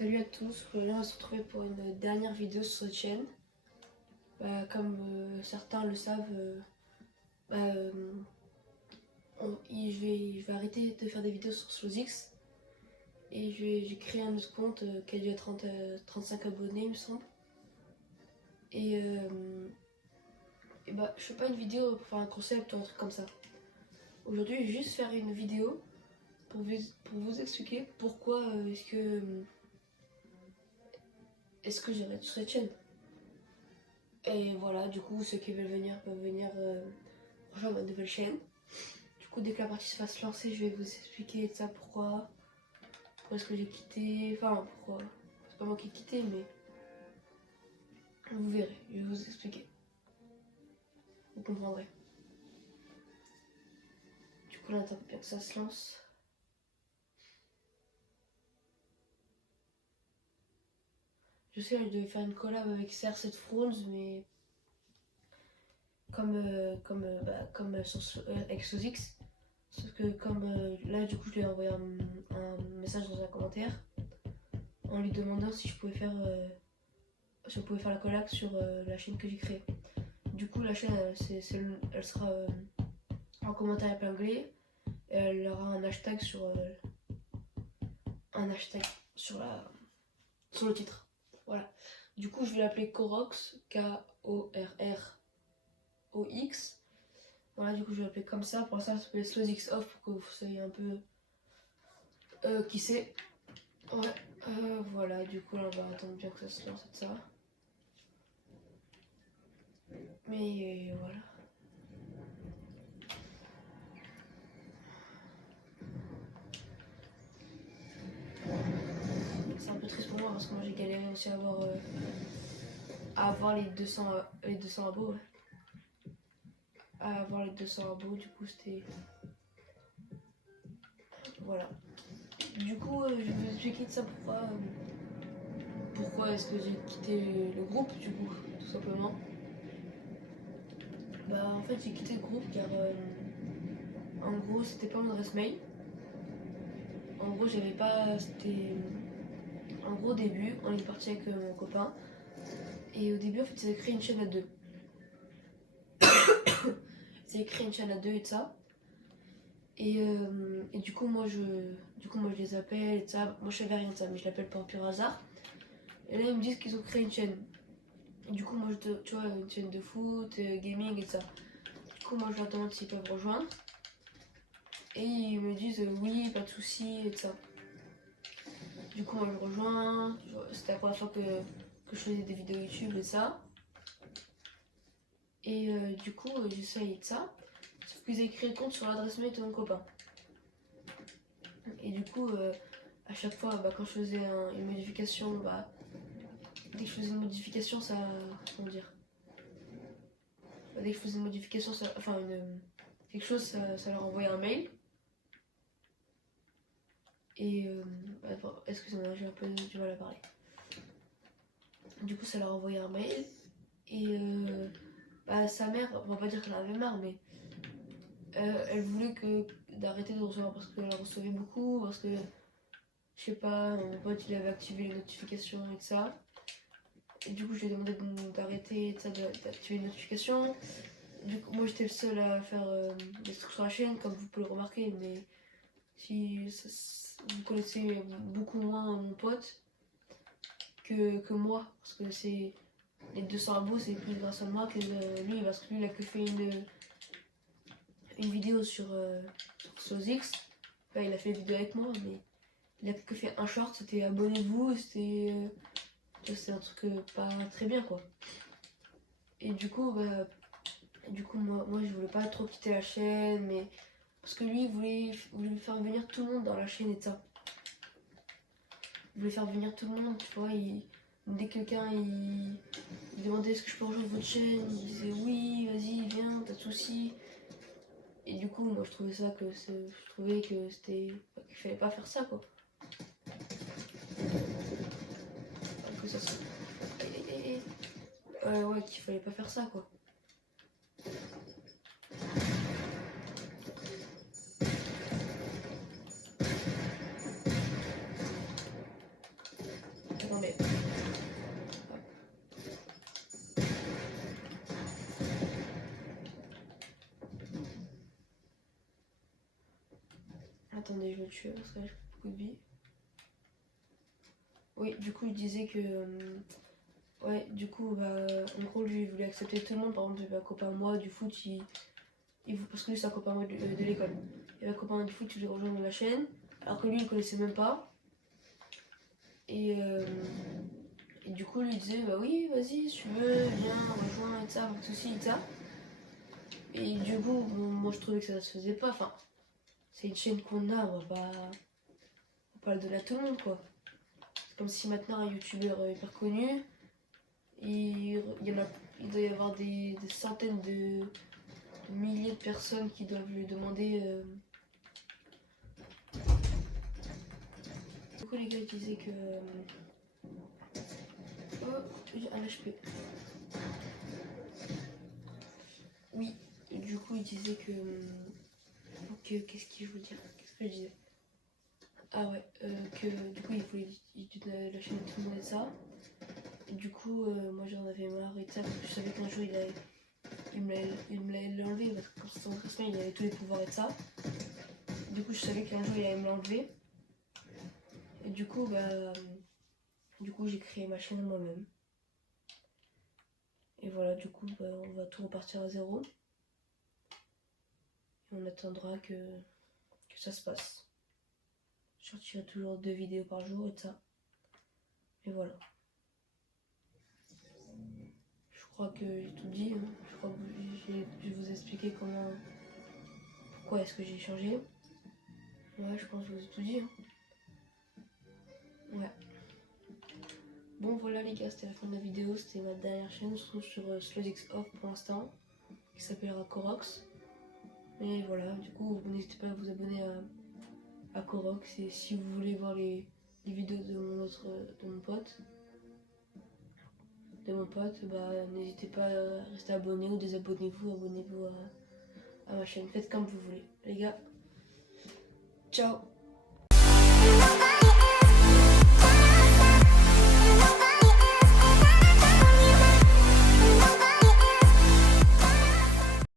Salut à tous, aujourd'hui on va se retrouver pour une dernière vidéo sur cette chaîne. Comme certains le savent, je vais arrêter de faire des vidéos sur SlowZix et j'ai créé un autre compte qui a dû être 35 abonnés il me semble. Je fais pas une vidéo pour faire un concept ou un truc comme ça. Aujourd'hui je vais juste faire une vidéo pour vous expliquer pourquoi est-ce que j'arrête sur cette chaîne. Et voilà, du coup, ceux qui veulent venir peuvent venir rejoindre ma nouvelle chaîne. Du coup, dès que la partie va se lancer, je vais vous expliquer de ça, pourquoi est-ce que j'ai quitté, enfin pourquoi, c'est pas moi qui ai quitté, mais vous verrez, je vais vous expliquer. Vous comprendrez. Du coup, là, on attend bien que ça se lance. Je sais, je devais faire une collab avec CR7 Frowns, mais comme avec SlowZix. Sauf que là, du coup, je lui ai envoyé un message dans un commentaire en lui demandant si si on pouvait faire la collab sur la chaîne que j'ai créée. Du coup, la chaîne, elle sera en commentaire épinglé. Et elle aura un hashtag sur sur le titre. Voilà. Du coup, je vais l'appeler Korrox, Korrrox. Voilà, du coup, je vais l'appeler comme ça. Pour l'instant, ça s'appelle SlowZix Off pour que vous soyez un peu qui c'est. Ouais. Voilà, du coup, là, on va attendre bien que ça se lance et ça. Mais voilà. C'est un peu triste pour moi parce que moi j'ai galéré aussi à avoir les 200 abos. Ouais. À avoir les 200 abos, du coup c'était. Voilà. Du coup, je vais vous expliquer de ça pourquoi est-ce que j'ai quitté le groupe, du coup, tout simplement. En fait, j'ai quitté le groupe car en gros, c'était pas mon adresse mail. En gros, j'avais pas. C'était. En gros, au début, on est parti avec mon copain. Et au début, en fait, ils avaient créé une chaîne à deux. Ils avaient créé une chaîne à deux et tout ça. Et du coup, moi, je les appelle et tout ça. Moi, je savais rien de ça, mais je l'appelle par pur hasard. Et là, ils me disent qu'ils ont créé une chaîne. Et du coup, moi, tu vois, une chaîne de foot, gaming et tout ça. Du coup, moi, je leur demande s'ils peuvent rejoindre. Et ils me disent oui, pas de soucis et tout ça. Du coup, moi, je rejoins. C'était la première fois que je faisais des vidéos YouTube et ça. Et du coup, j'essaye de ça. Sauf qu'ils avaient créé le compte sur l'adresse mail de mon copain. Et du coup, à chaque fois, quand je faisais une modification, dès que je faisais une modification, ça. Comment dire, dès que je faisais une modification, quelque chose, ça leur envoyait un mail. Et. Excusez-moi, j'ai un peu du mal à parler. Du coup, ça leur envoyait un mail. Et. Sa mère, on va pas dire qu'elle avait marre, mais. Elle voulait d'arrêter de recevoir parce qu'elle recevait beaucoup, parce que. Je sais pas, mon pote il avait activé les notifications et tout ça. Et du coup, je lui ai demandé d'arrêter d'activer les notifications. Du coup, moi j'étais le seul à faire des trucs sur la chaîne, comme vous pouvez le remarquer, mais si vous connaissez beaucoup moins mon pote que moi, parce que c'est les 200 abos, c'est plus grâce à moi que lui, parce que lui il a que fait une vidéo sur SlowZix. Il a fait une vidéo avec moi, mais il a que fait un short, c'était abonnez-vous, c'était un truc pas très bien quoi. Et du coup, moi je voulais pas trop quitter la chaîne, mais parce que lui il voulait faire venir tout le monde dans la chaîne et tout ça. Il voulait faire venir tout le monde, tu vois. Dès que quelqu'un il demandait est-ce que je peux rejoindre votre chaîne, il disait oui, vas-y, viens, pas de soucis. Et du coup, moi je trouvais que qu'il fallait pas faire ça quoi. Que ça se... ouais, qu'il fallait pas faire ça quoi. attendez, je vais le tuer parce que j'ai beaucoup de vie. Oui, du coup, il disait que. Ouais, du coup, bah, en gros, lui, il voulait accepter tout le monde. Par exemple, un copain, moi, du foot, parce que lui, c'est un copain moi, de l'école. Il y avait un copain du foot, il voulait rejoindre la chaîne, alors que lui, il connaissait même pas. Et du coup, lui, il disait, bah oui, vas-y, si tu veux, viens, rejoins, et ça, pas de soucis, et ça. Et du coup, bon, moi, je trouvais que ça se faisait pas. Enfin, c'est une chaîne qu'on a, on va pas le donner à tout le monde, quoi. C'est comme si maintenant, un youtubeur hyper connu, il doit y avoir des centaines de milliers de personnes qui doivent lui demander. Du coup, les gars disaient que. Oh, un HP. Oui, du coup, il disait que. Qu'est-ce que je veux dire? Qu'est-ce que je disais? Ah ouais, que du coup, il voulait lâcher tout le monde et ça. Et du coup, moi j'en avais marre et ça, parce que je savais qu'un jour il me l'allait enlever parce que quand son classement il avait tous les pouvoirs et de ça. Du coup, je savais qu'un jour il allait me l'enlever. Et du coup, j'ai créé ma chaîne moi-même. Et voilà, du coup, on va tout repartir à zéro. Et on attendra que ça se passe. Je sortirai toujours 2 vidéos par jour et de ça. Et voilà. Je crois que j'ai tout dit. Hein. Je crois que je vais vous expliquer pourquoi est-ce que j'ai changé. Ouais, je pense que je vous ai tout dit. Hein. Ouais. Bon voilà les gars, c'était la fin de la vidéo, c'était ma dernière chaîne, je trouve sur Slowdix Off pour l'instant, qui s'appellera Corox. Mais voilà, du coup n'hésitez pas à vous abonner à Corox et si vous voulez voir les vidéos de mon pote, bah n'hésitez pas à rester abonné ou désabonnez-vous, abonnez-vous à ma chaîne, faites comme vous voulez. Les gars, ciao.